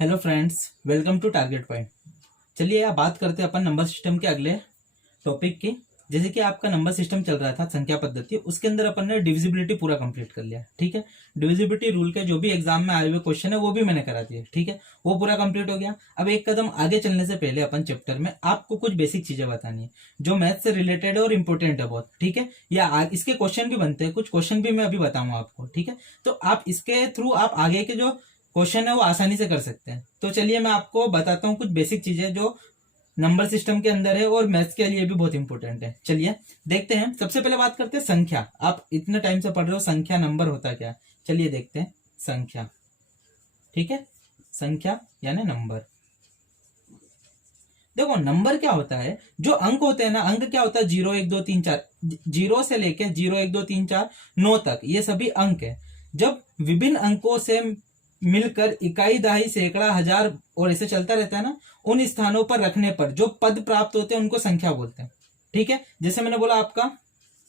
Hello friends, welcome to target point. चलिए अब बात करते हैं अपन नंबर सिस्टम के अगले टॉपिक की। जैसे कि आपका नंबर सिस्टम चल रहा था संख्या पद्धति, उसके अंदर अपन ने डिविजिबिलिटी पूरा कंप्लीट कर लिया। ठीक है, डिविजिबिलिटी रूल के जो भी एग्जाम में आए हुए क्वेश्चन है वो भी मैंने करा दिए। ठीक है, वो पूरा कंप्लीट हो गया। अब एक कदम आगे चलने से पहले अपन चैप्टर में आपको कुछ बेसिक चीजें बतानी है जो मैथ से रिलेटेड है और इंपॉर्टेंट है बहुत। ठीक है, या इसके क्वेश्चन भी बनते हैं, कुछ क्वेश्चन भी मैं अभी बताऊंगा आपको। ठीक है, तो आप इसके थ्रू आप आगे के जो क्वेश्चन है वो आसानी से कर सकते हैं। तो चलिए मैं आपको बताता हूँ कुछ बेसिक चीजें जो नंबर सिस्टम के अंदर है और मैथ्स के लिए भी बहुत इंपॉर्टेंट है। चलिए देखते हैं। सबसे पहले बात करते हैं संख्या। आप इतने टाइम से पढ़ रहे हो संख्या नंबर होता क्या। चलिए देखते हैं संख्या। ठीक है, संख्या यानी नंबर। देखो नंबर क्या होता है, जो अंक होते हैं ना, अंक क्या होता है 0 1 2 3 4, 0 से लेके 0 1 2 3 4 9 तक ये सभी अंक है। जब विभिन्न अंकों से मिलकर इकाई दहाई सैकड़ा हजार और ऐसे चलता रहता है ना, उन स्थानों पर रखने पर जो पद प्राप्त होते हैं उनको संख्या बोलते हैं। ठीक है, जैसे मैंने बोला आपका,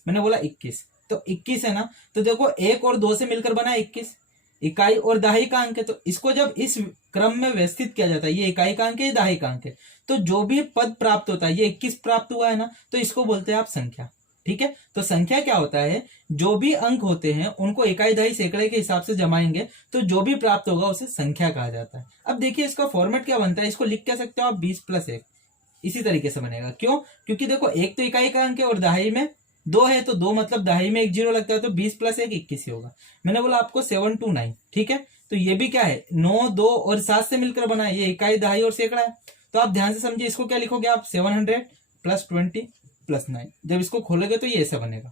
मैंने बोला 21, तो 21 है ना, तो देखो 1 और 2 से मिलकर बना 21, इकाई और दहाई का अंक है। तो इसको जब इस क्रम में व्यवस्थित किया जाता है, ये इकाई का अंक है, ये दहाई का अंक है, तो जो भी पद प्राप्त होता है, ये 21 प्राप्त हुआ है ना, तो इसको बोलते हैं आप संख्या। ठीक है, तो संख्या क्या होता है, जो भी अंक होते हैं उनको इकाई दहाई सैकड़े के हिसाब से जमाएंगे तो जो भी प्राप्त होगा उसे संख्या कहा जाता है। अब देखिए इसका फॉर्मेट क्या बनता है, इसको लिख क्या सकते हो आप 20 + 1, इसी तरीके से बनेगा। क्यों, क्योंकि देखो एक तो इकाई का अंक है और दहाई में 2 है, तो 2 मतलब दहाई में 1 0 लगता है, तो 20 + 1 21 ही होगा। मैंने बोला आपको 7 2 9। ठीक है, तो ये भी क्या है 9 2 और 7 से मिलकर बना है, ये इकाई दहाई और सैकड़ा है। तो आप ध्यान से समझिए, इसको क्या लिखोगे आप 700 + 20 + 9। जब इसको खोलोगे तो ये ऐसा बनेगा।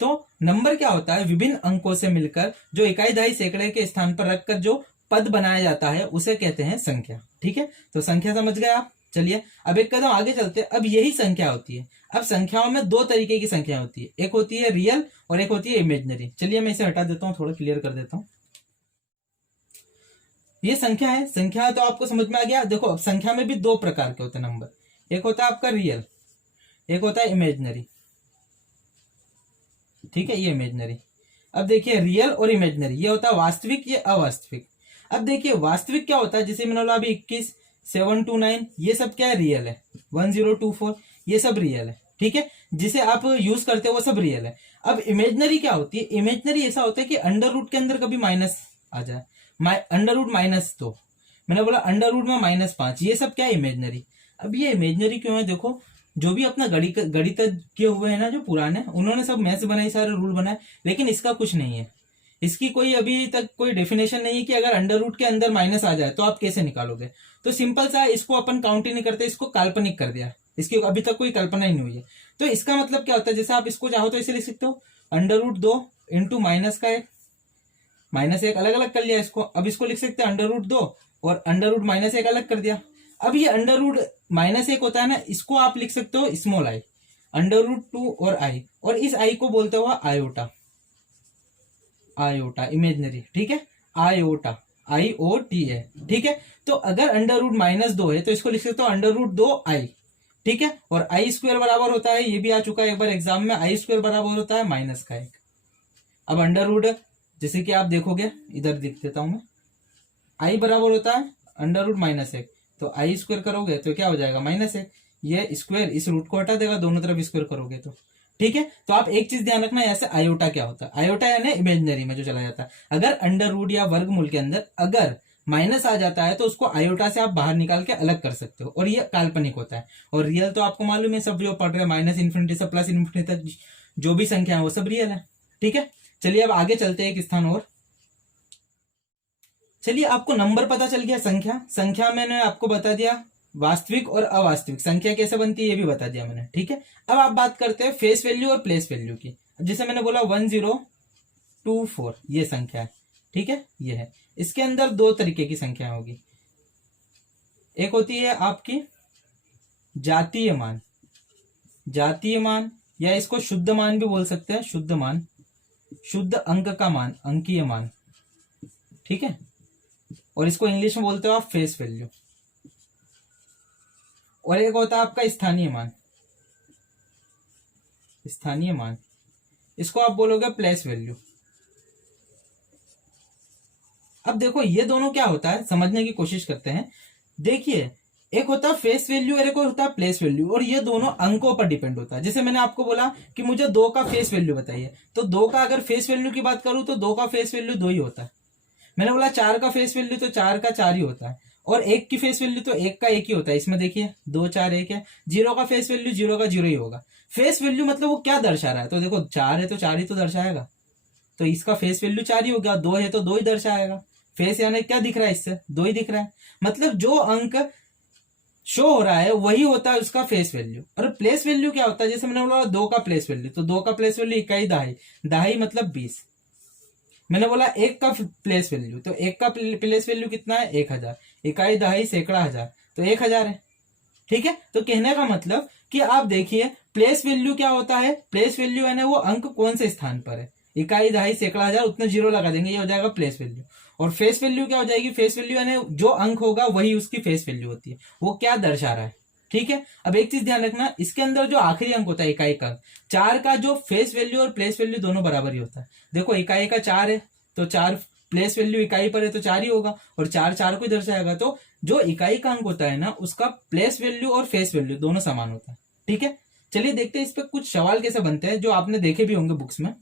तो नंबर क्या होता है, विभिन्न अंकों से मिलकर जो इकाई दहाई सैकड़े के स्थान पर रखकर जो पद बनाया जाता है उसे कहते हैं संख्या। ठीक है, तो संख्या समझ गए आप। चलिए अब एक कदम आगे चलते हैं। अब यही संख्या होती है। अब संख्याओं में दो तरीके की संख्या होती है, एक होती है रियल और एक होती है इमेजिनरी। चलिए मैं इसे हटा देता हूं, थोड़ा क्लियर कर देता हूं। ये संख्या है, संख्या तो आपको समझ में आ गया। देखो अब संख्या में भी दो प्रकार के होते हैं नंबर, एक होता है आपका रियल, एक होता है इमेजिनरी। ठीक है, ये इमेजिनरी। अब देखिए रियल और इमेजिनरी, ये होता है वास्तविक, ये अवास्तविक। अब देखिए वास्तविक क्या होता है, जैसे मैंने बोला अभी 21 7 2 9, ये सब क्या है रियल है। 1 0 2 4 ये सब रियल है। ठीक है, जिसे आप यूज करते हो वो सब रियल है। अब इमेजिनरी क्या होती है, इमेजिनरी ऐसा होता है कि अंडर रूट के अंदर कभी माइनस आ जाए, अंडर रूट -2, मैंने बोला अंडर रूट में -5, ये सब क्या है इमेजिनरी। अब ये इमेजिनरी क्यों है, देखो जो भी अपना गणित किए हुए हैं ना जो पुराने, उन्होंने सब मैथ्स बनाई, सारे रूल बनाए, लेकिन इसका कुछ नहीं है। इसकी कोई अभी तक कोई डेफिनेशन नहीं है कि अगर अंडर रूट के अंदर माइनस आ जाए तो आप कैसे निकालोगे। तो सिंपल सा इसको अपन काउंट ही नहीं करते, इसको काल्पनिक कर दिया, इसकी अभी तक कोई कल्पना ही नहीं हुई है। तो इसका मतलब क्या होता है, जैसे आप इसको चाहो तो इसे लिख सकते हो √2 इंटू -1, -1 अलग अलग कर लिया इसको। अब इसको लिख सकते हैं √2 और √-1 अलग कर दिया। अब ये √-1 होता है ना, इसको आप लिख सकते हो स्मॉल आई, √2 और आई, और इस आई को बोलते हो आयोटा, आयोटा इमेजनरी। ठीक है, आयोटा IOTA है। ठीक है, तो अगर √-2 है तो इसको लिख सकते हो √2i। ठीक है, और I² बराबर होता है, ये भी आ चुका है एक बार एग्जाम में, I² बराबर होता है -1। अब अंडर रूट जैसे कि आप देखोगे, इधर लिख देता हूं मैं, आई बराबर होता है √-1, तो I² करोगे तो क्या हो जाएगा -1, ये स्क्वायर इस रूट को हटा देगा, दोनों तरफ स्क्वायर करोगे तो। ठीक है, तो आप एक चीज ध्यान रखना, ऐसे आयोटा क्या होता है, आयोटा यानी इमेजिनरी में जो चला जाता है। अगर अंडर रूट या वर्गमूल के अंदर अगर माइनस आ जाता है तो उसको आयोटा से आप बाहर निकाल के अलग कर सकते हो, और ये काल्पनिक होता है। और रियल तो आपको मालूम है, सब जो पढ़ रहे हैं -∞ से +∞ तक जो भी संख्या है वो सब रियल है। ठीक है, चलिए अब आगे चलते हैं एक स्थान और। चलिए आपको नंबर पता चल गया, संख्या, संख्या मैंने आपको बता दिया वास्तविक और अवास्तविक संख्या कैसे बनती है ये भी बता दिया मैंने। ठीक है, अब आप बात करते हैं फेस वैल्यू और प्लेस वैल्यू की। जैसे मैंने बोला 1024 ये संख्या है। ठीक है, ये है, इसके अंदर दो तरीके की संख्या होगी, एक होती है आपकी जातीय मान, जातीय मान, या इसको शुद्ध मान भी बोल सकते हैं, शुद्ध मान, शुद्ध अंक का मान, अंकीय मान। ठीक है, और इसको इंग्लिश में बोलते हो आप फेस वैल्यू। और एक होता है आपका स्थानीय मान, स्थानीय मान, इसको आप बोलोगे प्लेस वैल्यू। अब देखो ये दोनों क्या होता है समझने की कोशिश करते हैं। देखिए एक होता है फेस वैल्यू और एक होता है प्लेस वैल्यू, और ये दोनों अंकों पर डिपेंड होता है। जैसे मैंने आपको बोला कि मुझे 2 का फेस वैल्यू बताइए, तो 2 का अगर फेस वैल्यू की बात करूं तो 2 का फेस वैल्यू 2 ही होता है। मैंने बोला 4 का फेस वैल्यू तो 4 का 4 ही होता है, और 1 की फेस वैल्यू तो 1 का 1 ही होता है। इसमें देखिए 2 4 1 है। 0 का फेस वैल्यू 0 का 0 ही होगा। फेस वैल्यू मतलब वो क्या दर्शा रहा है, तो देखो 4 है तो 4 ही तो दर्शाएगा, तो इसका फेस वैल्यू 4 ही होगा। 2 है तो 2 ही दर्शाएगा। फेस यानी क्या दिख रहा है, इससे 2 ही दिख रहा है, मतलब जो अंक शो हो रहा है वही होता है उसका फेस वैल्यू। और प्लेस वैल्यू क्या होता है, जैसे मैंने बोला 2 का प्लेस वैल्यू, तो 2 का प्लेस वैल्यू इकाई दहाई, दहाई मतलब 20। मैंने बोला 1 का प्लेस वैल्यू, तो 1 का प्लेस वैल्यू कितना है, 1000, इकाई दहाई सैकड़ा हजार, तो 1000 है। ठीक है, तो कहने का मतलब कि आप देखिए प्लेस वैल्यू क्या होता है, प्लेस वैल्यू यानी वो अंक कौन से स्थान पर है, इकाई दहाई सैकड़ा हजार, उतने जीरो लगा देंगे, ये हो जाएगा प्लेस वैल्यू। और फेस वैल्यू क्या हो जाएगी, फेस वैल्यू यानी जो अंक होगा वही उसकी फेस वैल्यू होती है, वो क्या दर्शा रहा है। ठीक है, अब एक चीज ध्यान रखना, इसके अंदर जो आखिरी अंक होता है इकाई का 4 का, जो फेस वैल्यू और प्लेस वैल्यू दोनों बराबर ही होता है। देखो इकाई का 4 है तो 4 प्लेस वैल्यू इकाई पर है तो 4 ही होगा, और 4 4 को ही दर्शाएगा। तो जो इकाई का अंक होता है ना उसका प्लेस वैल्यू और फेस वैल्यू दोनों समान होता है। ठीक है, चलिए देखते हैं इस पे कुछ सवाल कैसे बनते हैं जो आपने देखे भी होंगे बुक्स में।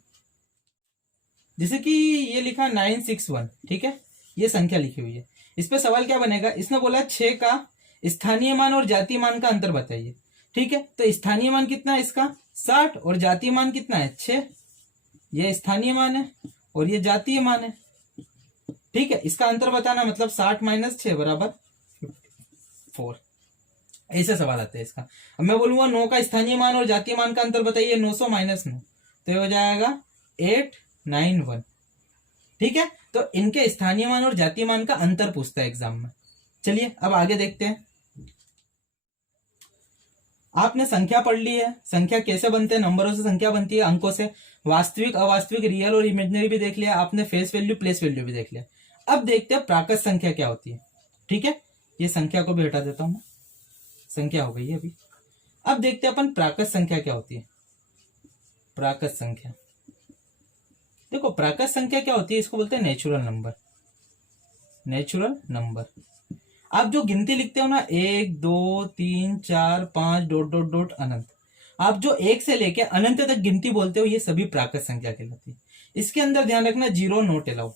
जैसे कि ये लिखा 961, ठीक है, ये संख्या लिखी हुई है। इस पे सवाल क्या बनेगा, इसने बोला 6 का स्थानीय मान और जातीय मान का अंतर बताइए। ठीक है, तो स्थानीय मान कितना है इसका 60, और जातीय मान कितना है 6। ये स्थानीय मान है और ये जातीय मान है। ठीक है, इसका अंतर बताना, मतलब 60 - 6 बराबर 4। ऐसे सवाल आते हैं इसका। अब मैं बोलूंगा 9 का स्थानीय मान और जातीय मान का अंतर बताइए, 900 - 9, तो ये हो जाएगा 891। ठीक है, तो इनके स्थानीय मान और जातीय मान का अंतर पूछता है एग्जाम में। चलिए अब आगे देखते हैं। आपने संख्या पढ़ ली है, संख्या कैसे बनते हैं, नंबरों से संख्या बनती है, अंकों से। वास्तविक अवास्तविक रियल और इमेजिनरी भी देख लिया आपने, फेस वैल्यू प्लेस वैल्यू भी देख लिया। अब देखते हैं प्राकृत संख्या क्या होती है। ठीक है, ये संख्या को भी हटा देता हूं मैं, संख्या हो गई है अभी। अब देखते हैं अपन प्राकृत संख्या क्या होती है। प्राकृत संख्या, देखो प्राकृत संख्या क्या होती है, इसको बोलते हैं नेचुरल नंबर। नेचुरल नंबर, आप जो गिनती लिखते हो ना 1 2 3 4 5 डॉट डॉट डॉट अनंत, आप जो 1 से लेके अनंत तक गिनती बोलते हो ये सभी प्राकृत संख्या कहलाती है। इसके अंदर ध्यान रखना, जीरो नोट अलाउ,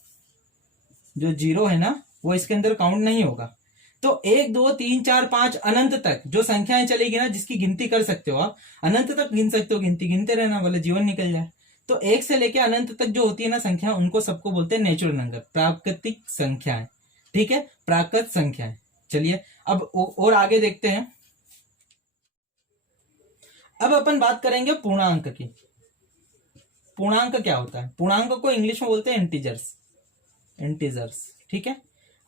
जो जीरो है ना वो इसके अंदर काउंट नहीं होगा। तो 1 2 3 4 5 अनंत तक जो संख्याएं चलेगी ना, जिसकी गिनती कर सकते हो आप, अनंत तक गिन सकते हो, गिनती गिनते रहना, बोले जीवन निकल जाए। तो 1 से लेके अनंत तक जो होती है ना संख्या, उनको सबको बोलते हैं नेचुरल नंबर, प्राकृतिक संख्याएं। ठीक है, प्राकृत संख्याएं। चलिए अब और आगे देखते हैं। अब अपन बात करेंगे पूर्णांक की। पूर्णांक क्या होता है, पूर्णांक को इंग्लिश में बोलते हैं इंटीजर्स, इंटीजर्स। ठीक है,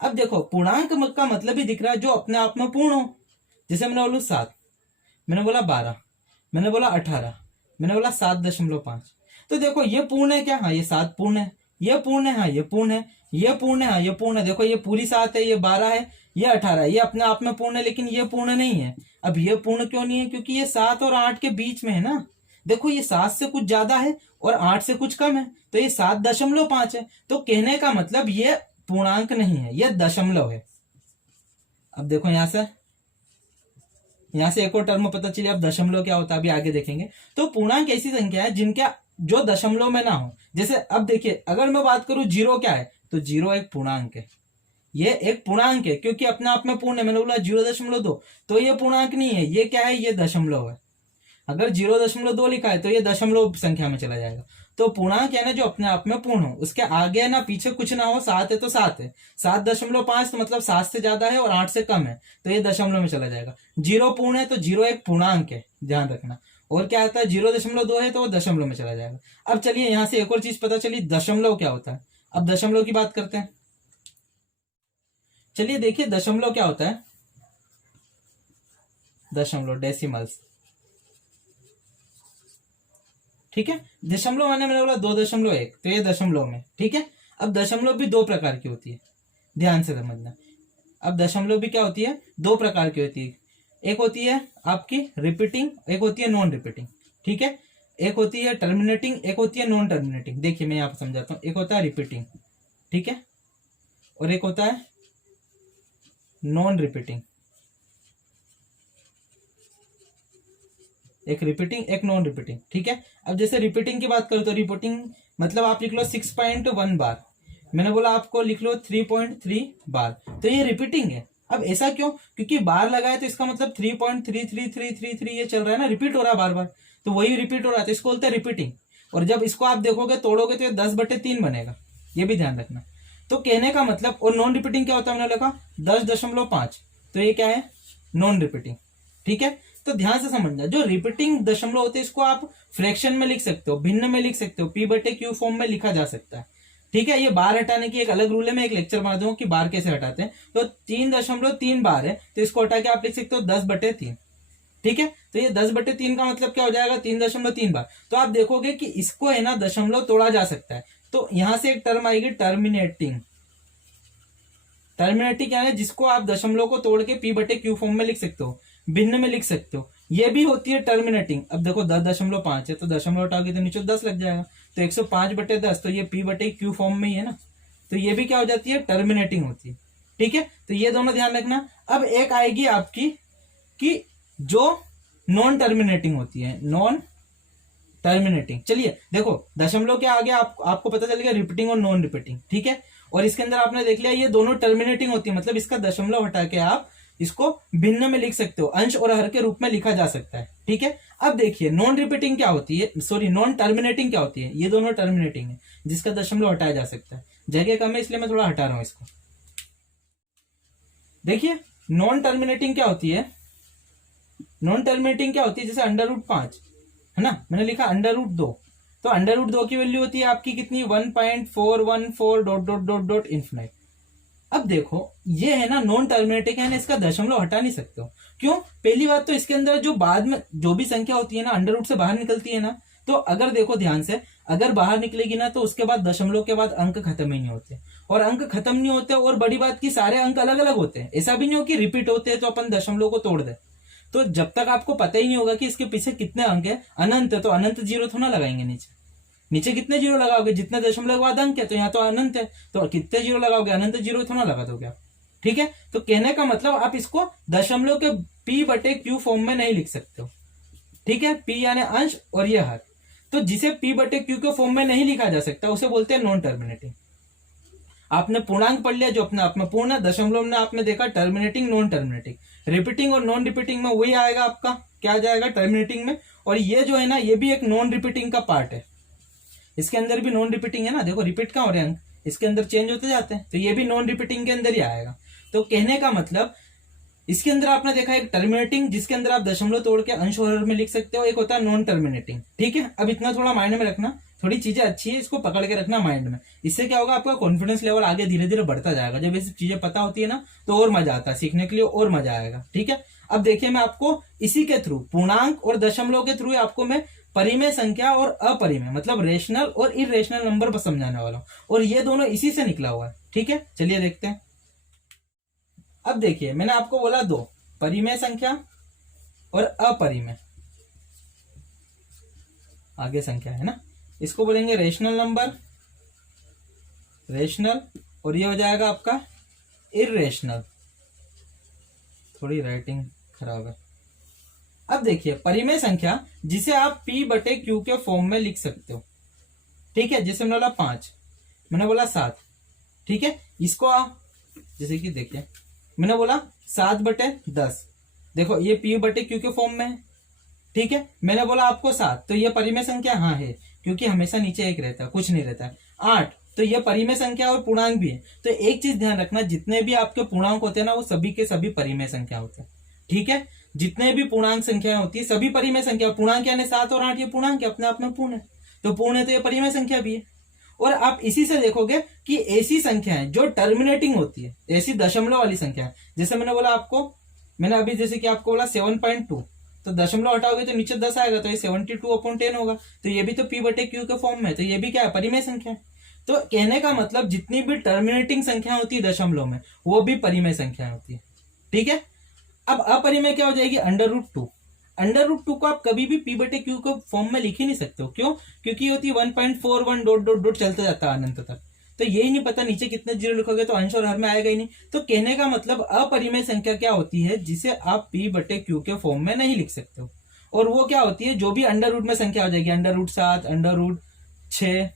अब देखो पूर्णांक का मतलब ही दिख रहा है जो अपने आप में पूर्ण हो। जैसे मैंने बोला 7, मैंने बोला 12, मैंने बोला 18, मैंने बोला 7.5। तो देखो ये पूर्ण है क्या, हाँ ये 7 पूर्ण है, ये पूर्ण है, हाँ ये पूर्ण है, ये पूर्ण है, हाँ ये पूर्ण है। देखो ये पूरी 7 है, ये 12 है, ये 18 है, ये अपने आप में पूर्ण है, लेकिन ये पूर्ण नहीं है। अब ये पूर्ण क्यों नहीं है, क्योंकि ये 7 और 8 के बीच में है ना। देखो ये 7 से कुछ ज्यादा है और 8 से कुछ कम है, तो ये 7.5 है। तो कहने का मतलब ये पूर्णांक नहीं है, ये दशमलव है। अब देखो यहां से एक और टर्म पता चली। अब दशमलव क्या होता है अभी आगे देखेंगे। तो पूर्णांक ऐसी संख्या है जिनका जो दशमलव में ना हो। जैसे अब देखिए अगर मैं बात करूं जीरो क्या है, तो जीरो एक पूर्णांक है, ये एक पूर्णांक है क्योंकि अपने आप में पूर्ण है। मैंने बोला 0.2, तो ये पूर्णांक नहीं है, ये क्या है, ये दशमलव है। अगर 0.2 लिखा है तो ये दशमलव संख्या में चला जाएगा। तो पूर्णांक है ना जो अपने आप में पूर्ण हो, उसके आगे है ना पीछे कुछ ना हो, 7 है तो 7 है, 7.5 तो मतलब 7 से ज्यादा है और 8 से कम है, तो ये दशमलव में चला जाएगा। 0 पूर्ण है तो 0 एक पूर्णांक है, ध्यान रखना। और क्या आता है 0.2 है तो वो दशमलव में चला जाएगा। अब चलिए यहां से एक और चीज पता चली, दशमलव क्या होता है। अब दशमलव की बात करते हैं। चलिए देखिए दशमलव क्या होता है। दशमलव, डेसिमल्स। ठीक है, दशमलव मैंने बोला 2.1, तो ये दशमलव में। ठीक है, अब दशमलव भी 2 प्रकार की होती है, ध्यान से समझना। अब दशमलव भी क्या होती है, 2 प्रकार की होती है। एक होती है आपकी रिपीटिंग, एक होती है नॉन रिपीटिंग। ठीक है, एक होती है टर्मिनेटिंग, एक होती है नॉन टर्मिनेटिंग। देखिए मैं यहाँ पर समझाता हूँ। एक होता है रिपीटिंग, ठीक है, और एक होता है नॉन रिपीटिंग, एक रिपीटिंग एक नॉन रिपीटिंग। ठीक है, अब जैसे रिपीटिंग की बात करो तो रिपीटिंग मतलब आप लिख लो 6.1 बार, मैंने बोला आपको लिख लो 3.3 बार, तो ये रिपीटिंग है। अब ऐसा क्यों? क्योंकि बार लगाए तो इसका मतलब 3.33333 ये चल रहा है ना, रिपीट हो रहा है बार बार, तो वही रिपीट हो रहा है, तो इसको बोलते हैं रिपीटिंग। और जब इसको आप देखोगे तोड़ोगे तो ये 10/3 बनेगा, ये भी ध्यान रखना। तो कहने का मतलब, और नॉन रिपीटिंग क्या होता है मैंने लिखा 10.5, तो ये क्या है? Non repeating. ठीक है, तो ध्यान से समझना, जो रिपीटिंग दशमलव होते हैं इसको आप फ्रैक्शन में लिख सकते हो, भिन्न में लिख सकते हो, p/q फॉर्म में लिखा जा सकता है। ठीक है, ये बार हटाने की एक अलग रूल है, मैं एक लेक्चर बना दूंगा कि बार कैसे हटाते हैं। तो 3.3 बार है, तो इसको हटा के आप लिख सकते हो 10/3। ठीक है, तो ये 10/3 का मतलब क्या हो जाएगा? 3.3 बार। तो आप देखोगे कि इसको है ना दशमलव तोड़ा जा सकता है, तो यहां से एक टर्म आएगी टर्मिनेटिंग। टर्मिनेटिंग क्या है? जिसको आप दशमलव को तोड़ के p/q फॉर्म में लिख सकते हो, भिन्न में लिख सकते हो, ये भी होती है टर्मिनेटिंग। अब देखो 10.5 है, तो दशमलव हटाओगे तो नीचे 10 लग जाएगा, तो 105/10, तो ये p/q फॉर्म में ही है ना, तो ये भी क्या हो जाती है? टर्मिनेटिंग होती है। ठीक है, तो ये दोनों ध्यान रखना। अब एक आएगी आपकी कि जो नॉन टर्मिनेटिंग होती है, नॉन टर्मिनेटिंग। चलिए देखो, दशमलव क्या आ गया आपको पता चल गया, रिपीटिंग और नॉन रिपीटिंग। ठीक है, और इसके अंदर आपने देख लिया ये दोनों टर्मिनेटिंग होती है, मतलब इसका दशमलव हटा के आप इसको भिन्न में लिख सकते हो, अंश और हर के रूप में लिखा जा सकता है। ठीक है, अब देखिए नॉन रिपीटिंग क्या होती है, सॉरी नॉन टर्मिनेटिंग क्या होती है? ये दोनों टर्मिनेटिंग है, जिसका दशमलव हटाया जा सकता है। जगह कम है इसलिए मैं थोड़ा हटा रहा हूं इसको। देखिए नॉन टर्मिनेटिंग क्या होती है? नॉन टर्मिनेटिंग क्या होती है? जैसे √5 है ना, मैंने लिखा √2, तो √2 की वैल्यू होती है आपकी कितनी? 1.414 ... अब देखो ये है ना नॉन टर्मिनेटिंग है ना, इसका दशमलव हटा नहीं सकते हो। क्यों? पहली बात तो इसके अंदर जो बाद में जो भी संख्या होती है ना √ से बाहर निकलती है ना, तो अगर देखो ध्यान से, अगर बाहर निकलेगी ना तो उसके बाद दशमलव के बाद अंक खत्म ही नहीं होते, और अंक खत्म नहीं होते, और बड़ी बात की सारे अंक अलग अलग होते हैं। ऐसा भी नहीं हो कि रिपीट होते हैं तो अपन दशमलव को तोड़ दे। तो जब तक आपको पता ही नहीं होगा कि इसके पीछे कितने अंक है, अनंत है, तो अनंत जीरो थोड़ा लगाएंगे नीचे। नीचे कितने जीरो लगाओगे? जितने दशमलव के बाद अंक है, तो यहाँ तो अनंत है, तो कितने जीरो लगाओगे? अनंत जीरो थोड़ा लगा दोगे आप। ठीक है, तो कहने का मतलब आप इसको दशमलव के p/q फॉर्म में नहीं लिख सकते हो। ठीक है, p यानी अंश और ये हर, तो जिसे p/q के फॉर्म में नहीं लिखा जा सकता उसे बोलते हैं नॉन टर्मिनेटिंग। आपने पूर्णांक पढ़ लिया जो अपने आप में पूर्ण, दशमलव में आपने देखा टर्मिनेटिंग नॉन टर्मिनेटिंग। रिपीटिंग और नॉन रिपीटिंग में वही आएगा आपका, क्या आ जाएगा? टर्मिनेटिंग में। और ये जो है ना, ये भी एक नॉन रिपीटिंग का पार्ट है, इसके अंदर भी नॉन रिपीटिंग है ना। देखो रिपीट कहां हो रहे हैं अंक, इसके अंदर चेंज होते जाते हैं, तो ये भी नॉन रिपीटिंग के अंदर ही आएगा। तो कहने का मतलब इसके अंदर आपने देखा एक टर्मिनेटिंग जिसके अंदर आप दशमलव तोड़ के अंश और हर में लिख सकते हो, एक होता है नॉन टर्मिनेटिंग। ठीक है, अब इतना थोड़ा माइंड में रखना, थोड़ी चीजें अच्छी है, इसको पकड़ के रखना माइंड में। इससे क्या होगा? आपका कॉन्फिडेंस लेवल आगे धीरे धीरे बढ़ता जाएगा। जब ये सब चीजें पता होती है ना तो और मजा आता है सीखने के लिए, और मजा आएगा। ठीक है, अब देखिए मैं आपको इसी के थ्रू, पूर्णांक और दशमलव के थ्रू आपको मैं परिमेय संख्या और अपरिमेय मतलब रेशनल और इरेशनल नंबर पर समझाने वाला हूं, और ये दोनों इसी से निकला हुआ है। ठीक है, चलिए देखते हैं। अब देखिए मैंने आपको बोला दो, परिमेय संख्या और अपरिमेय, आगे संख्या है ना, इसको बोलेंगे रेशनल नंबर, रेशनल, और ये हो जाएगा आपका इरेशनल। थोड़ी राइटिंग खराब है। अब देखिए परिमेय संख्या जिसे आप p/q के फॉर्म में लिख सकते हो। ठीक है, जैसे मैंने बोला 5, मैंने बोला 7। ठीक है, इसको जैसे कि देखिए मैंने बोला 7/10, देखो ये p/q के फॉर्म में है। ठीक है, मैंने बोला आपको 7, तो ये परिमेय संख्या हाँ है, क्योंकि हमेशा नीचे एक रहता है, कुछ नहीं रहता है। 8, तो ये परिमेय संख्या और पूर्णांक भी है। तो एक चीज ध्यान रखना, जितने भी आपके पूर्णांक होते हैं ना वो सभी के सभी परिमेय संख्या होते हैं। ठीक है, जितने भी पूर्णांक संख्या होती है सभी परिमेय संख्या। पूर्णांक यानी 7 और 8 ये पूर्णांक है, अपने आप में पूर्ण है, तो पूर्ण है तो ये परिमेय संख्या भी है। और आप इसी से देखोगे कि ऐसी संख्याएं जो टर्मिनेटिंग होती है, ऐसी दशमलव वाली संख्या, जैसे मैंने बोला आपको, मैंने अभी जैसे कि आपको बोला 7.2, तो दशमलव हटाओगे तो नीचे 10 आएगा, तो ये 72/10 होगा, तो ये भी तो p/q के फॉर्म में है, तो ये भी क्या है? परिमेय संख्या है। तो कहने का मतलब जितनी भी टर्मिनेटिंग संख्या होती है दशमलव में वो भी परिमेय संख्या होती है। ठीक है, अब अपरिमेय क्या हो जाएगी? √2। √2 को आप कभी भी p/q के फॉर्म में लिख ही नहीं सकते हो। क्यों? क्योंकि होती है 1.41 ... चलता जाता है अनंत तक, तो यही नहीं पता नीचे कितने जीरो लिखोगे तो अंश और हर में आएगा ही नहीं। तो कहने का मतलब अपरिमेय संख्या क्या होती है जिसे आप पी बटे क्यू के फॉर्म में नहीं लिख सकते हो, और वो क्या होती है जो भी अंडर रूट में संख्या हो जाएगी, अंडर रूट 7, अंडर रूट 6।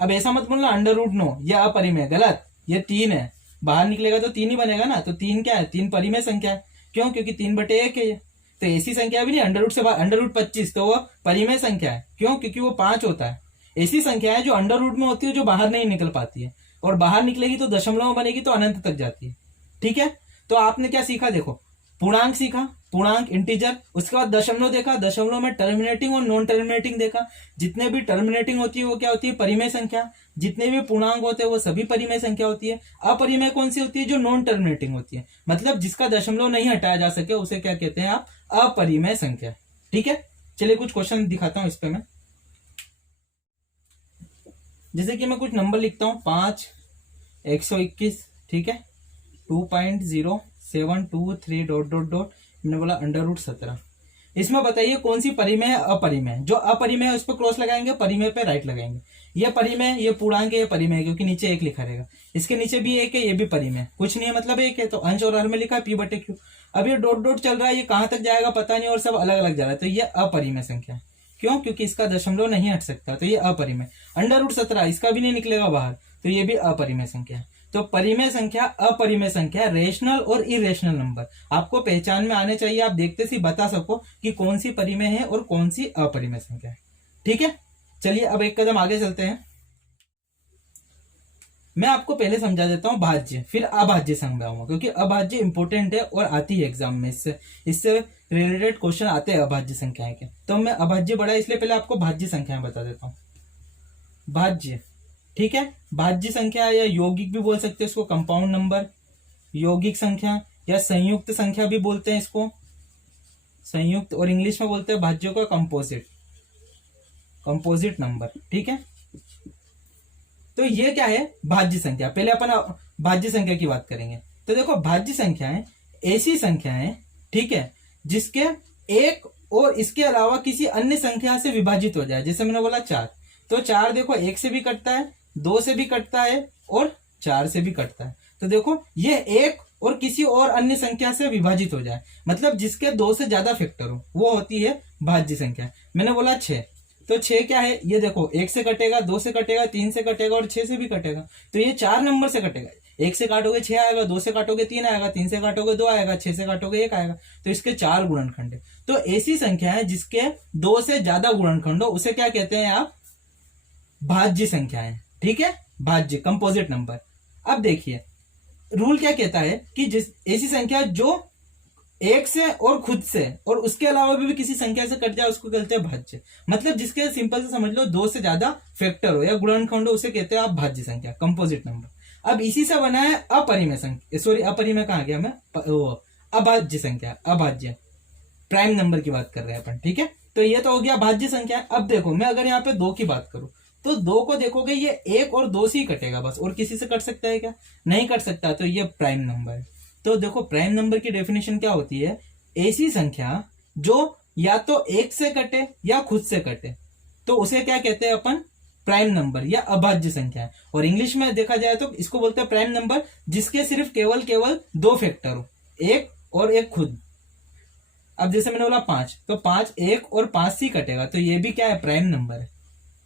अब ऐसा मत बोलना अंडर रूट 9, यह अपरिमेय, गलत, ये 3 है, बाहर निकलेगा तो 3 ही बनेगा ना। तो 3 क्या है, 3 परिमेय संख्या है, क्यों, क्योंकि 3 बटे 1 है ये। तो ऐसी संख्या भी नहीं, अंडर रूट से बाहर, अंडर रूट 25 तो वो परिमेय संख्या है, क्यों, क्योंकि वो 5 होता है। ऐसी संख्या है जो अंडर रूट में होती है, जो बाहर नहीं निकल पाती है, और बाहर निकलेगी तो दशमलव में बनेगी तो अनंत तक जाती है। ठीक है, तो आपने क्या सीखा, देखो पूर्णांक सीखा, पूर्णांक इंटीजर, उसके बाद दशमलव देखा, दशमलव में टर्मिनेटिंग और नॉन टर्मिनेटिंग देखा। जितने भी टर्मिनेटिंग होती है वो क्या होती है, परिमेय संख्या, जितने भी पूर्णांक होते हैं वो सभी परिमेय संख्या होती है। अपरिमेय कौन सी होती है, जो नॉन टर्मिनेटिंग होती है, मतलब जिसका दशमलव नहीं हटाया जा सके उसे क्या कहते हैं आप, अपरिमेय संख्या। ठीक है, चलिए कुछ क्वेश्चन दिखाता हूं इस पे मैं। जैसे कि मैं कुछ नंबर लिखता हूं, 5, 121, ठीक है, 2.0723 डॉट डॉट डॉट, मैंने बोला अंडर रूट 17। इसमें बताइए कौन सी परिमेय है, अपरिमेय। जो अपरिमेय है उस पर क्रॉस लगाएंगे, परिमेय पे राइट लगाएंगे। ये परिमेय, ये पूर्णांक है, ये परिमेय है, क्योंकि नीचे 1 लिखा रहेगा, इसके नीचे भी 1 है, ये भी परिमेय, कुछ नहीं है मतलब 1 है, तो अंश और हर में लिखा है पी बटे क्यू। अब ये डॉट डॉट चल रहा है, ये कहां तक जाएगा पता नहीं, और सब अलग अलग जा रहा है, तो ये अपरिमेय संख्या है, क्यों, क्योंकि इसका दशमलव नहीं हट सकता, तो ये अपरिमेय। अंडर रूट 17 इसका भी नहीं निकलेगा बाहर, तो ये भी अपरिमेय संख्या है। तो परिमेय संख्या, अपरिमेय संख्या, रेशनल और इरेशनल नंबर आपको पहचान में आने चाहिए, आप देखते सी बता सको कि कौन सी परिमेय है और कौन सी अपरिमेय संख्या है। ठीक है, चलिए अब एक कदम आगे चलते हैं। मैं आपको पहले समझा देता हूं भाज्य, फिर अभाज्य समझाऊंगा, क्योंकि अभाज्य इंपोर्टेंट है और आती है एग्जाम में, इससे रिलेटेड क्वेश्चन आते हैं अभाज्य संख्याएं के। तो मैं अभाज्य बड़ा इसलिए पहले आपको भाज्य संख्याएं बता देता हूं। भाज्य, ठीक है, भाज्य संख्या या यौगिक भी बोल सकते हैं इसको, कंपाउंड नंबर, यौगिक संख्या या संयुक्त संख्या भी बोलते हैं इसको, संयुक्त, और इंग्लिश में बोलते हैं भाज्यों को कंपोजिट, कंपोजिट नंबर। ठीक है, तो ये क्या है, भाज्य संख्या। पहले अपन भाज्य संख्या की बात करेंगे। तो देखो भाज्य संख्याएं ऐसी संख्याएं, ठीक है, जिसके एक और इसके अलावा किसी अन्य संख्या से विभाजित हो जाए। जैसे मैंने बोला 4, तो 4 देखो 1 से भी कटता है, 2 से भी कटता है और 4 से भी कटता है। तो देखो ये एक और किसी और अन्य संख्या से विभाजित हो जाए, मतलब जिसके 2 से ज्यादा फैक्टर हो, वो होती है भाज्य संख्या। मैंने बोला 6, तो 6 क्या है, ये देखो 1 से कटेगा, 2 से कटेगा, 3 से कटेगा और 6 से भी कटेगा। तो ये 4 नंबर से कटेगा, 1 से काटोगे 6 आएगा, 2 से काटोगे 3 आएगा, 3 से काटोगे 2 आएगा, 6 से काटोगे 1 आएगा। तो इसके 4 गुणनखंड है। तो ऐसी संख्या है जिसके 2 से ज्यादा गुणनखंड हो, उसे क्या कहते हैं आप, भाज्य संख्याएं। ठीक है, भाज्य, कंपोजिट नंबर। अब देखिए रूल क्या कहता है कि जिस ऐसी संख्या जो 1 से और खुद से और उसके अलावा भी किसी संख्या से कट जाए उसको कहते हैं भाज्य। मतलब जिसके सिंपल से समझ लो 2 से ज्यादा फैक्टर हो या गुणनखंड हो, उसे कहते हैं आप भाज्य संख्या, कंपोजिट नंबर। अब इसी से बना है अपरिमेय संख्या, सॉरी अपरिमेय कहां गया मैं, अभाज्य संख्या, अभाज्य प्राइम नंबर की बात कर रहे हैं अपन। ठीक है, तो ये तो हो गया भाज्य संख्या। अब देखो मैं अगर यहाँ पे 2 की बात करूं तो 2 को देखोगे ये 1 और 2 से ही कटेगा बस, और किसी से कट सकता है क्या, नहीं कट सकता। तो ये प्राइम नंबर है। तो देखो प्राइम नंबर की डेफिनेशन क्या होती है, ऐसी संख्या जो या तो 1 से कटे या खुद से कटे, तो उसे क्या कहते हैं अपन, प्राइम नंबर या अभाज्य संख्या। और इंग्लिश में देखा जाए तो इसको बोलते हैं प्राइम नंबर जिसके सिर्फ केवल 2 फैक्टर हो, 1 और 1 खुद। अब जैसे मैंने बोला 5, तो 5 1 और 5 से कटेगा, तो ये भी क्या है, प्राइम नंबर है।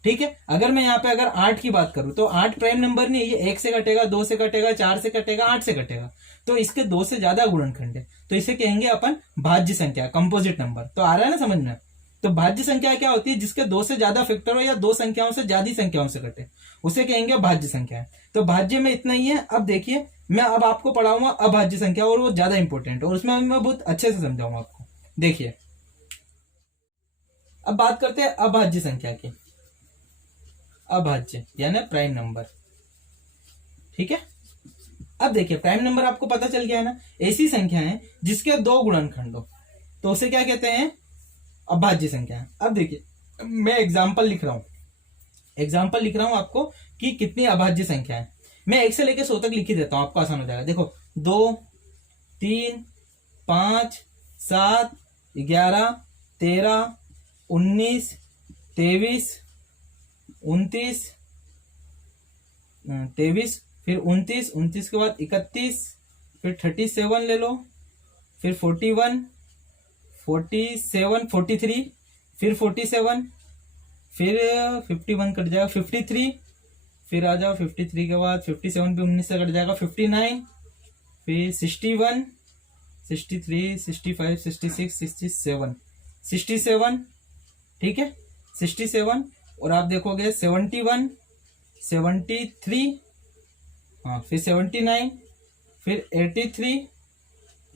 ठीक है, अगर मैं यहाँ पे अगर 8 की बात करूं तो 8 प्राइम नंबर नहीं है, ये 1 से कटेगा, 2 से कटेगा, 4 से कटेगा, 8 से कटेगा। तो इसके 2 से ज्यादा गुणनखंड है, तो इसे कहेंगे अपन भाज्य संख्या, कंपोजिट नंबर। तो आ रहा है ना समझ में। तो भाज्य संख्या क्या होती है, जिसके 2 से ज्यादा फैक्टर हो या 2 संख्याओं से ज्यादा संख्याओं से कटे, उसे कहेंगे भाज्य संख्या। तो भाज्य में इतना ही है। अब देखिए मैं अब आपको पढ़ाऊंगा अभाज्य संख्या, और वो ज्यादा इंपॉर्टेंट है और उसमें मैं बहुत अच्छे से समझाऊंगा आपको। देखिए अब बात करते हैं अभाज्य संख्या की, अभाज्य यानी प्राइम नंबर। ठीक है, अब देखिए प्राइम नंबर आपको पता चल गया है ना, ऐसी संख्या है जिसके 2 गुणनखंड हो, तो उसे क्या कहते हैं, अभाज्य संख्या। अब देखिए मैं एग्जांपल लिख रहा हूं आपको कि कितनी अभाज्य संख्या है। मैं 1 से लेकर 100 तक लिख ही देता हूं, आपको आसान हो जाएगा। देखो 2, 3, 5, 7, 11, 13, 19, 23, 29, 23, फिर 29, 29 के बाद 31, फिर 37 ले लो, फिर 41, 47, 43, फिर 47, फिर 51 कट जाएगा 53, फिर आ जाओ 53 के बाद 57 पे 19 से कट जाएगा 59, फिर 61, 63, 65, 66, 67, 67, ठीक है 67, और आप देखोगे 71, 73, हाँ फिर 79, फिर 83,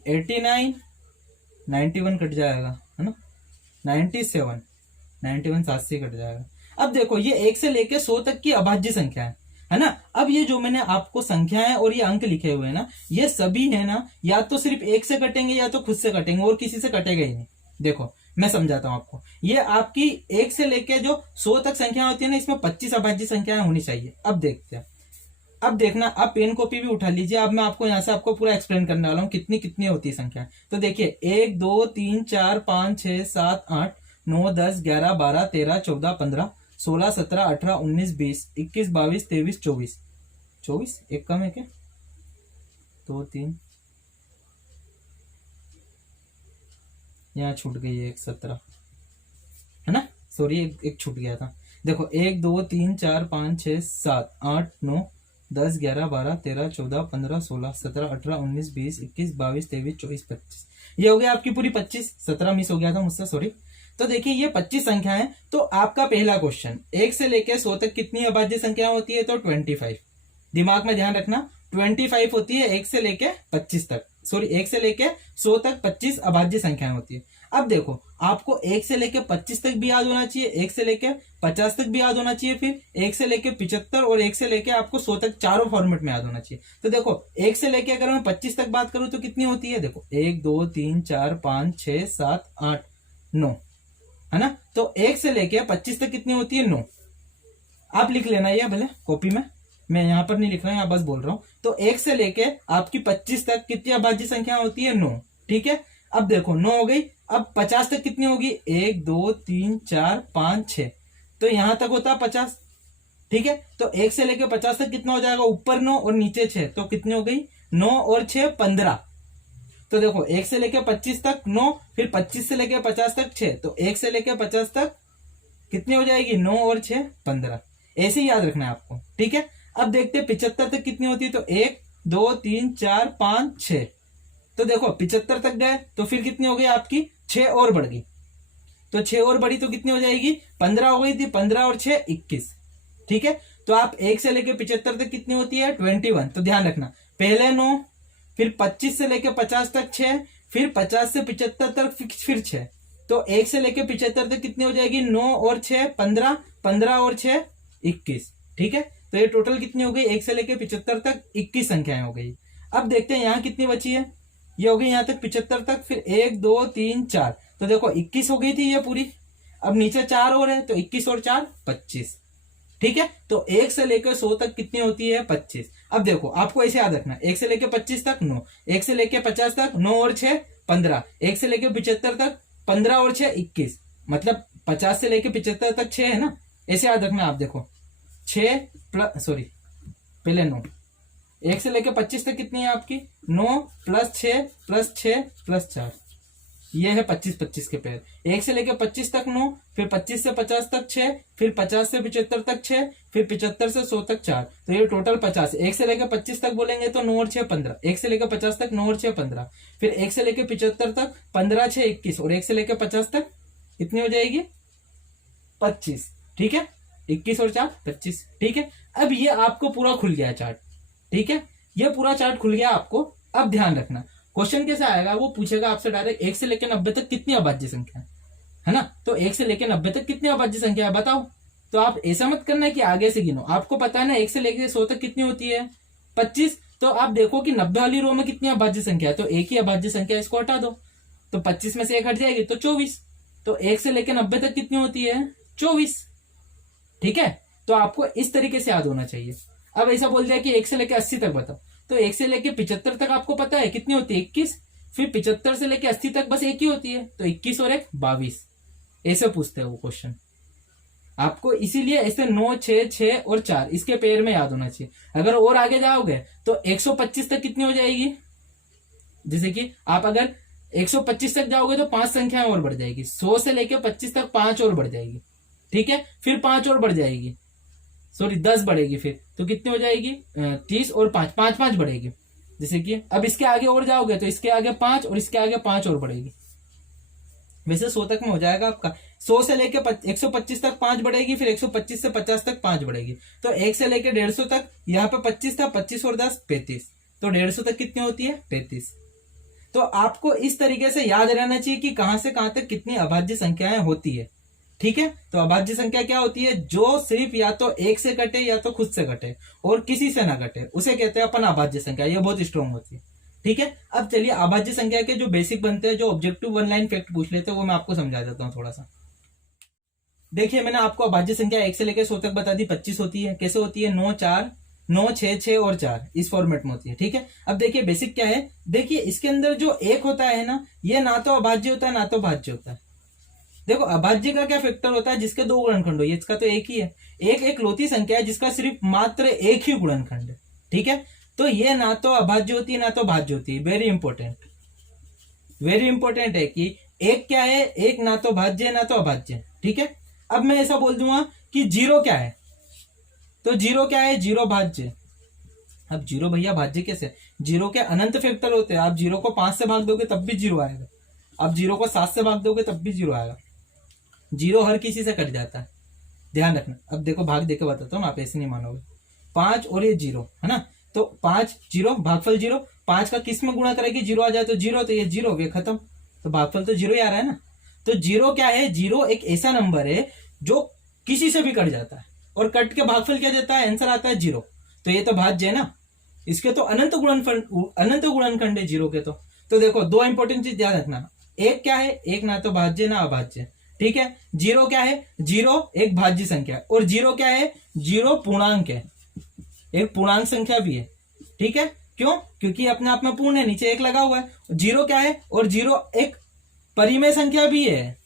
89, 91 कट जाएगा है ना, 97, 91 7 से कट जाएगा। अब देखो ये 1 से लेके 100 तक की अभाज्य संख्या है ना। अब ये जो मैंने आपको संख्याएं और ये अंक लिखे हुए हैं ना, ये सभी है ना या तो सिर्फ 1 से कटेंगे या तो खुद से कटेंगे, और किसी से कटेगा ही नहीं। देखो मैं समझाता हूं आपको, ये आपकी 1 से लेके जो 100 तक संख्या होती है ना, इसमें 25 अभाज्य संख्याएं होनी चाहिए। अब देखते हैं, अब देखना, अब पेन कॉपी भी उठा लीजिए। अब मैं आपको यहां से आपको पूरा एक्सप्लेन करने वाला हूं कितनी कितनी होती है संख्या। तो देखिए 1 2 3 4 5 6 7 8 9 10 11 12 13 14 15 16 17 18 19 20 21 22 23 24 24 एक कम है क्या, 2 3 यहाँ छूट गई है, 17 है ना, सॉरी एक छूट गया था। देखो 1 2 3 4 5 6 7 8 9 10 11 12 13 14 15 16 17 18 19 20 21 22 23 24 25, ये हो गया आपकी पूरी 25। 17 मिस हो गया था मुझसे, सॉरी। तो देखिए ये 25 संख्या है। तो आपका पहला क्वेश्चन, 1 से लेकर 100 तक कितनी अभाज्य संख्या होती है, तो 25। दिमाग में ध्यान रखना 25 होती है 1 से लेके 25 तक, सॉरी 1 से लेके 100 तक 25 अभाज्य संख्याएं होती है। अब देखो आपको 1 से लेके 25 तक भी याद होना चाहिए, 1 से लेके 50 तक भी याद होना चाहिए, फिर 1 से लेके 75 और 1 से लेके आपको 100 तक चारों फॉर्मेट में याद होना चाहिए। तो देखो 1 से लेके अगर मैं 25 तक बात करूं तो कितनी होती है, देखो 1 2 3 4 5 6 7 8 9, है ना। तो 1 से लेके 25 तक कितनी होती है, 9। आप लिख लेना ये भले कॉपी में, मैं यहां पर नहीं लिख रहा हूं, यहां बस बोल रहा हूं। तो 1 से लेके आपकी 25 तक कितनी अभाज्य संख्या होती है, 9, ठीक है। अब देखो 9 हो गई। अब 50 तक कितनी होगी, 1 2 3 4 5 6, तो यहां तक होता है 50, ठीक है। तो 1 से लेके 50 तक कितना हो जाएगा, ऊपर 9 और नीचे 6, तो कितनी हो गई, 9 और 6 15। तो देखो 1 से लेके 25 तक 9, फिर 25 से लेके 50 तक 6, तो 1 से लेके 50 तक कितनी हो जाएगी, 9 और 6 15। ऐसे ही याद रखना है आपको, ठीक है। अब देखते हैं 75 तक कितनी होती है, तो 1 2 3 4 5 6, तो देखो 75 तक गए तो फिर कितनी हो गई आपकी, 6 और बढ़ गई, तो 6 और बढ़ी तो कितनी हो जाएगी, 15 हो गई थी, 15 और 6 21, ठीक है। तो आप 1 से लेके 75 तक कितनी होती है, 21। तो ध्यान रखना पहले 9, फिर 25 से लेके 50 तक 6, फिर 50 से 75 तक फिर 6, तो 1 से लेके 75 तक कितनी हो जाएगी, 9 और 6 15, 15 और 6 21, ठीक है। तो ये टोटल कितनी हो गई, 1 से लेके 75 तक 21 संख्याएं हो गई। अब देखते हैं यहां कितनी बची है, ये हो गई यहां तक 75 तक, फिर 1 2 3 4, तो देखो 21 हो गई थी ये पूरी। अब नीचे 4 और है, तो 21 और 4 25, ठीक है। तो 1 से लेकर 100 तक कितनी होती है, 25। अब देखो आपको ऐसे याद रखना, 1 से लेकर 25 तक 9, 1 से लेकर 50 तक 9 और 6 15, 1 से लेकर 75 तक 15 और 6 21, मतलब 50 से लेकर 75 तक 6 है ना, ऐसे याद रखना। आप देखो 6 प्लस, सॉरी पहले 9, 1 से लेकर 25 तक कितनी है आपकी, 9 प्लस 6 प्लस 6 प्लस 4, ये है 25 25 के पेयर। 1 से लेकर 25 तक 9, फिर 25 से 50 तक 6, फिर 50 से 75 तक 6, फिर 75 से 100 तक 4, तो ये टोटल 50। 1 से लेकर 25 तक बोलेंगे तो 9 और 6 15, 1 से लेकर 50 तक 9 और 6 15, फिर 1 से लेकर 75 तक 15 6 21, और 1 से लेकर 50 तक कितनी हो जाएगी, 25, ठीक है। 21 और 4 25, ठीक है। अब ये आपको पूरा खुल गया चार्ट, ठीक है, ये पूरा चार्ट खुल गया आपको। अब ध्यान रखना क्वेश्चन कैसे आएगा, वो पूछेगा आपसे डायरेक्ट 1 से लेकर 90 तक कितनी अभाज्य संख्या है ना। तो 1 से लेकर 90 तक कितनी अभाज्य संख्या है बताओ। तो आप ऐसा मत करना कि आगे से गिनो, आपको पता है ना 1 से लेकर 100 तक कितनी होती है, 25। तो आप देखो कि 90 वाली रो में कितनी अभाज्य संख्या है, तो एक ही अभाज्य संख्या, इसको हटा दो, तो 25 में से एक हट जाएगी तो 24। तो 1 से लेकर 90 तक कितनी होती है, 24, ठीक है। तो आपको इस तरीके से याद होना चाहिए। अब ऐसा बोल दिया कि 1 से लेकर 80 तक बताओ, तो 1 से लेकर 75 तक आपको पता है कितनी होती है, 21, फिर 75 से लेकर 80 तक बस एक ही होती है, तो 21 और 1 22। ऐसे पूछते हैं वो क्वेश्चन, आपको इसीलिए ऐसे 9, 6, 6 और 4 इसके पेयर में याद होना चाहिए। अगर और आगे जाओगे तो 125 तक कितनी हो जाएगी, जैसे कि आप अगर 125 तक जाओगे तो 5 संख्याएं और बढ़ जाएगी, 100 से लेके 25 तक 5 और बढ़ जाएगी, ठीक है, फिर 5 और बढ़ जाएगी, सॉरी 10 बढ़ेगी, फिर तो कितनी हो जाएगी 30 और 5, 5 बढ़ेगी। जैसे कि अब इसके आगे और जाओगे तो इसके आगे 5 और इसके आगे 5 और बढ़ेगी। वैसे 100 तक में हो जाएगा आपका, 100 से लेके 125 तक 5 बढ़ेगी, फिर 125 से 50 तक 5 बढ़ेगी, तो 1 से लेके 150 तक, यहाँ पे 25 था, 25 और 10 35, तो 150 तक कितनी होती है 35। तो आपको इस तरीके से याद रहना चाहिए कि कहां से कहां तक कितनी अभाज्य संख्याएं होती है, ठीक है। तो अभाज्य संख्या क्या होती है, जो सिर्फ या तो एक से कटे या तो खुद से कटे और किसी से ना कटे, उसे कहते हैं अपन अभाज्य संख्या, ये बहुत स्ट्रॉन्ग होती है, ठीक है। अब चलिए अभाज्य संख्या के जो बेसिक बनते हैं, जो ऑब्जेक्टिव वन लाइन फैक्ट पूछ लेते हैं, वो मैं आपको समझा देता हूँ थोड़ा सा। देखिए मैंने आपको अभाज्य संख्या 1 से लेकर 100 तक बता दी, 25 होती है। कैसे होती है, 9, 4, 9, 6, 6 और 4 इस फॉर्मेट में होती है, ठीक है। अब देखिए बेसिक क्या है, देखिए इसके अंदर जो एक होता है ना, ये ना तो अभाज्य होता है ना तो भाज्य होता है। देखो अभाज्य का क्या फैक्टर होता है, जिसके 2 गुणनखंड हो, इसका तो एक ही है, एक एकलौती संख्या है जिसका सिर्फ मात्र एक ही गुणनखंड है, ठीक है। तो ये ना तो अभाज्य होती है ना तो भाज्य होती है। वेरी इंपॉर्टेंट है कि एक क्या है, एक ना तो भाज्य है ना तो अभाज्य, ठीक है। अब मैं ऐसा बोल दूंगा कि 0 क्या है, तो 0 क्या है, 0 भाज्य। अब 0 भैया भाज्य कैसे, 0 के अनंत फैक्टर होते हैं। आप 0 को 5 से भाग दोगे तब भी 0 आएगा, आप 0 को 7 से भाग दोगे तब भी 0 आएगा। 0 हर किसी से कट जाता है, ध्यान रखना। अब देखो भाग देके बताता हूँ, आप ऐसे नहीं मानोगे। 5 और ये 0 है ना, तो 5 0 भागफल 0, 5 का किस में गुणा करेगी 0 आ जाए तो 0, तो ये 0 वे खत्म, तो भागफल तो 0 ही आ रहा है ना। तो 0 क्या है, 0 एक ऐसा नंबर है जो किसी से भी कट जाता है, और कट के भागफल क्या देता है, आंसर आता है 0, तो ये तो भाज्य है ना। इसके तो अनंत गुणनखंड है 0 के। तो देखो 2 इंपॉर्टेंट चीज ध्यान रखना, एक क्या है, एक ना तो भाज्य ना अभाज्य, ठीक है। 0 क्या है, 0 एक भाज्य संख्या है, और 0 क्या है, 0 पूर्णांक है, एक पूर्णांक संख्या भी है, ठीक है। क्यों, क्योंकि अपने आप में पूर्ण है, नीचे 1 लगा हुआ है। 0 क्या है, और 0 एक परिमेय संख्या भी है।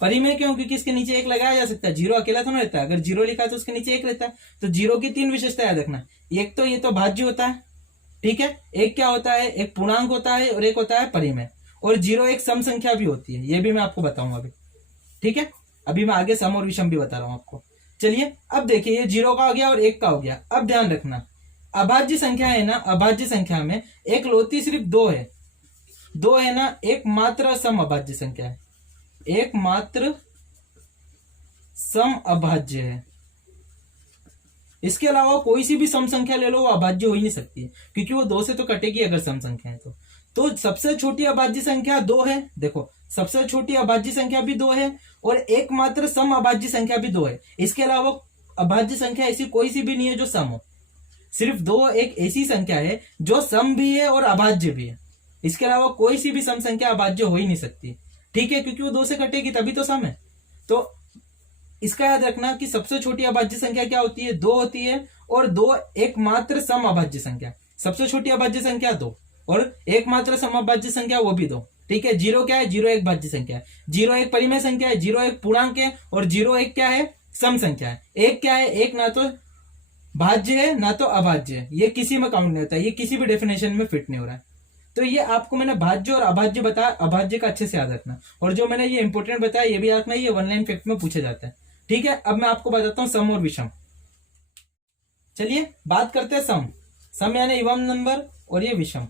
परिमेय क्यों, क्योंकि इसके नीचे 1 लगाया जा सकता है, 0 अकेला थोड़ा रहता है, अगर 0 लिखा है तो उसके नीचे 1 रहता है। तो 0 की 3 विशेषता याद रखना, एक तो ये तो भाज्य होता है, ठीक है, एक क्या होता है, एक पूर्णांक होता है, और एक होता है परिमेय, और 0 एक सम संख्या भी होती है, ये भी मैं आपको बताऊंगा अभी, ठीक है। अभी मैं आगे सम और विषम भी बता रहा हूं आपको। चलिए अब देखिए, ये 0 का हो गया और 1 का हो गया। अब ध्यान रखना, अभाज्य संख्या है ना, अभाज्य संख्या में एक लौती सिर्फ 2 है, 2 है ना, एकमात्र सम अभाज्य संख्या है, एकमात्र सम अभाज्य है। इसके अलावा कोई सी भी सम संख्या ले लो, वो अभाज्य हो ही नहीं सकती है, क्योंकि वो 2 से तो कटेगी अगर सम संख्या है तो सबसे छोटी अभाज्य संख्या 2 है। देखो सबसे छोटी अभाज्य संख्या भी 2 है, और एकमात्र सम अभाज्य संख्या भी 2 है। इसके अलावा अभाज्य संख्या ऐसी कोई सी भी नहीं है जो सम हो, सिर्फ 2 एक ऐसी संख्या है जो सम भी है और अभाज्य भी है। इसके अलावा कोई सी भी सम संख्या अभाज्य हो ही नहीं सकती, ठीक है, क्योंकि वो 2 से कटेगी तभी तो सम है। तो इसका याद रखना कि सबसे छोटी अभाज्य संख्या क्या होती है, 2 होती है, और 2 एकमात्र सम अभाज्य संख्या। सबसे छोटी अभाज्य संख्या 2 और एकमात्र सम अभाज्य संख्या वो भी 2, ठीक है। 0 क्या है, 0 एक भाज्य संख्या है, 0 एक परिमेय संख्या है, 0 एक पूर्णांक है, और 0 एक क्या है, सम संख्या है। एक क्या है, एक ना तो भाज्य है ना तो अभाज्य है, ये किसी में काउंट नहीं होता, ये किसी भी डेफिनेशन में फिट नहीं हो रहा है। तो ये आपको मैंने भाज्य और अभाज्य बताया, अभाज्य का अच्छे से याद रखना, और जो मैंने ये इंपॉर्टेंट बताया ये भी याद रखना, ये वन लाइन फैक्ट में पूछा जाता है, ठीक है। अब मैं आपको बताता हूं सम और विषम। चलिए बात करते हैं सम यानी इवन नंबर, और ये विषम,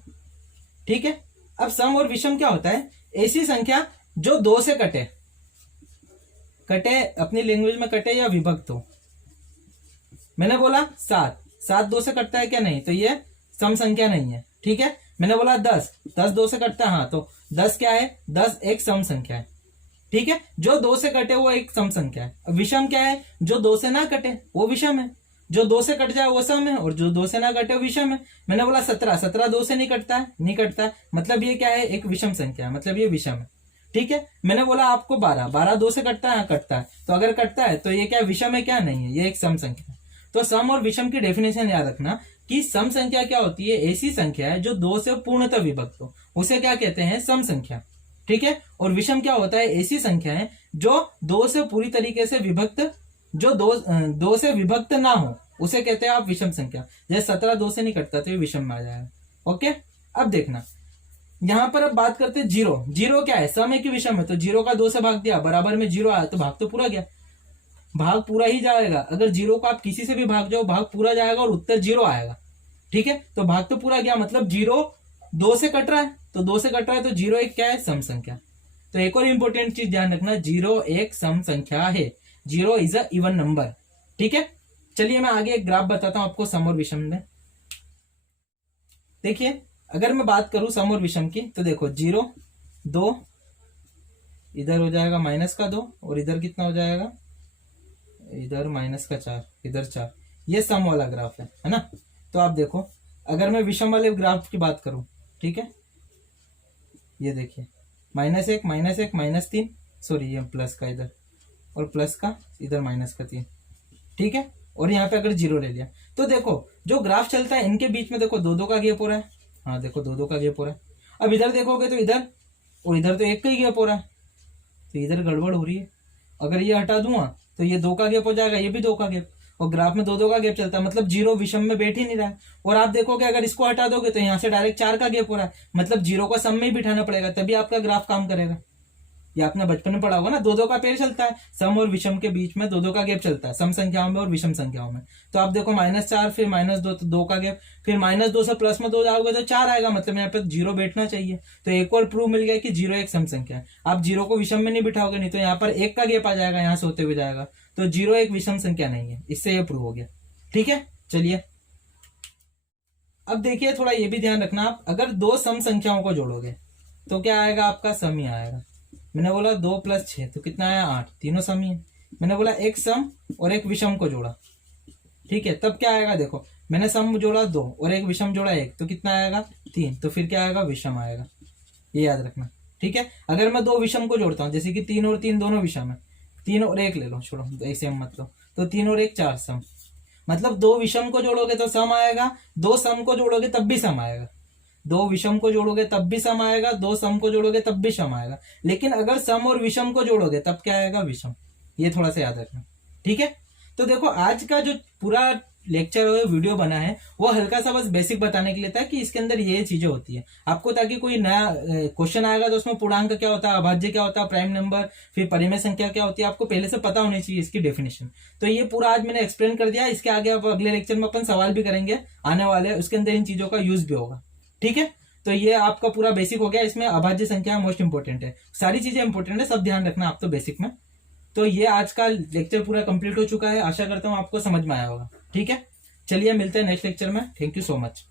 ठीक है। अब सम और विषम क्या होता है, ऐसी संख्या जो 2 से कटे, अपनी लैंग्वेज में कटे या विभक्त हो। मैंने बोला 7 2 से कटता है क्या, नहीं, तो ये सम संख्या नहीं है, ठीक है। मैंने बोला 10 2 से कटता है, हाँ, तो 10 क्या है, 10 एक सम संख्या है, ठीक है। जो 2 से कटे वो एक सम संख्या है। विषम क्या है, जो 2 से ना कटे वो विषम है, जो 2 से कट जाए वो सम है, और जो 2 से ना कटे वो विषम है। मैंने बोला 17 2 से नहीं कटता है, मतलब ये क्या है, एक विषम संख्या है, मतलब ये विषम है, ठीक है। मैंने बोला आपको 12 2 से कटता है, हाँ कटता है, तो अगर कटता है तो ये क्या विषम है, क्या नहीं है, ये एक सम संख्या है। तो सम और विषम की डेफिनेशन याद रखना कि सम संख्या क्या होती है, ऐसी संख्या है जो 2 से पूर्णतः विभक्त हो, उसे क्या कहते हैं, सम संख्या, ठीक है। और विषम क्या होता है, ऐसी संख्या है जो दो से पूरी तरीके से विभक्त, जो दो से विभक्त ना हो, उसे कहते हैं आप विषम संख्या। जैसे 17 दो से नहीं कटता तो ये विषम में आ जाएगा। ओके, अब देखना यहां पर अब बात करते हैं जीरो। जीरो क्या है, सम है कि विषम है? तो जीरो का 2 से भाग दिया, बराबर में जीरो आया तो भाग तो पूरा गया, भाग पूरा ही जाएगा। अगर जीरो को आप किसी से भी भाग जाओ भाग पूरा जाएगा और उत्तर जीरो आएगा। ठीक है, तो भाग तो पूरा गया, मतलब जीरो 2 से कट रहा है, तो 2 से कट रहा है तो जीरो एक क्या है, सम संख्या। तो एक और इंपॉर्टेंट चीज ध्यान रखना, जीरो एक सम संख्या है, zero is a even number. ठीक है, चलिए मैं आगे एक ग्राफ बताता हूं आपको सम और विषम में। देखिए अगर मैं बात करूं सम और विषम की, तो देखो 0 2, इधर हो जाएगा माइनस का 2, और इधर कितना हो जाएगा, इधर माइनस का 4, इधर 4। ये सम वाला ग्राफ है ना। तो आप देखो अगर मैं विषम वाले ग्राफ की बात करूं, ठीक है, ये देखिए -1 -1 -3, सॉरी ये प्लस का इधर, और प्लस का इधर माइनस का 3। ठीक है, और यहाँ पे अगर जीरो ले लिया तो देखो जो ग्राफ चलता है इनके बीच में देखो 2-2 का गैप हो रहा है। हाँ देखो 2-2 का गैप हो रहा है। अब इधर देखोगे तो इधर और इधर तो 1 का ही गैप हो रहा है, तो इधर गड़बड़ हो रही है। अगर ये हटा दूंगा तो ये 2 का गैप हो जाएगा, ये भी 2 का गैप, और ग्राफ में 2-2 का गैप चलता है, मतलब जीरो विषम में बैठ ही नहीं रहा है। और आप देखोगे अगर इसको हटा दोगे तो यहाँ से डायरेक्ट 4 का गैप हो रहा है, मतलब जीरो को सम में ही बिठाना पड़ेगा तभी आपका ग्राफ काम करेगा। ये आपने बचपन में पढ़ा होगा ना, 2-2 का पेड़ चलता है, सम और विषम के बीच में 2-2 का गैप चलता है, सम संख्याओं में और विषम संख्याओं में। तो आप देखो -4 फिर -2, तो 2 का गैप, फिर -2 से प्लस में 2 जाओगे तो 4 आएगा, मतलब यहाँ पे जीरो बैठना चाहिए। तो एक और प्रूफ मिल गया कि जीरो एक सम संख्या है। आप जीरो को विषम में नहीं बिठाओगे, नहीं तो यहाँ पर 1 का गैप आ जाएगा, यहाँ से होते हुए जाएगा, तो जीरो एक विषम संख्या नहीं है। इससे ये प्रूव हो गया। ठीक है, चलिए अब देखिए थोड़ा ये भी ध्यान रखना, आप अगर 2 सम संख्याओं को जोड़ोगे तो क्या आएगा, आपका सम ही आएगा। मैंने बोला 2 + 6 तो कितना आया 8, तीनों सम ही है। मैंने बोला एक सम और एक विषम को जोड़ा, ठीक है, तब क्या आएगा, देखो मैंने सम जोड़ा 2 और एक विषम जोड़ा 1, तो कितना आएगा 3, तो फिर क्या आएगा, विषम आएगा। ये याद रखना। ठीक है, अगर मैं 2 विषम को जोड़ता हूं, जैसे कि 3 और 3 दोनों विषम है, 3 और 1 ले लो, छोड़ो ऐसे हम मत लो, तो 3 और 1 4 सम, मतलब 2 विषम को जोड़ोगे तो सम आएगा, 2 सम को जोड़ोगे तब भी सम आएगा, 2 विषम को जोड़ोगे तब भी सम आएगा, 2 सम को जोड़ोगे तब भी सम आएगा। लेकिन अगर सम और विषम को जोड़ोगे तब क्या आएगा, विषम। ये थोड़ा सा याद रखना। ठीक है, तो देखो आज का जो पूरा लेक्चर और वीडियो बना है वो हल्का सा बस बेसिक बताने के लिए था कि इसके अंदर ये चीजें होती है आपको, ताकि कोई नया क्वेश्चन आएगा तो उसमें पूर्णांक क्या होता है, अभाज्य क्या होता है, प्राइम नंबर, फिर परिमेय संख्या क्या होती है, आपको पहले से पता होनी चाहिए इसकी डेफिनेशन। तो ये पूरा आज मैंने एक्सप्लेन कर दिया। इसके आगे अब अगले लेक्चर में अपन सवाल भी करेंगे आने वाले, उसके अंदर इन चीजों का यूज भी होगा। ठीक है, तो ये आपका पूरा बेसिक हो गया। इसमें अभाज्य संख्या मोस्ट इंपोर्टेंट है, सारी चीजें इंपोर्टेंट है, सब ध्यान रखना आप तो बेसिक में। तो ये आज का लेक्चर पूरा कंप्लीट हो चुका है, आशा करता हूँ आपको समझ में आया होगा। ठीक है, चलिए मिलते हैं नेक्स्ट लेक्चर में। Thank you so much.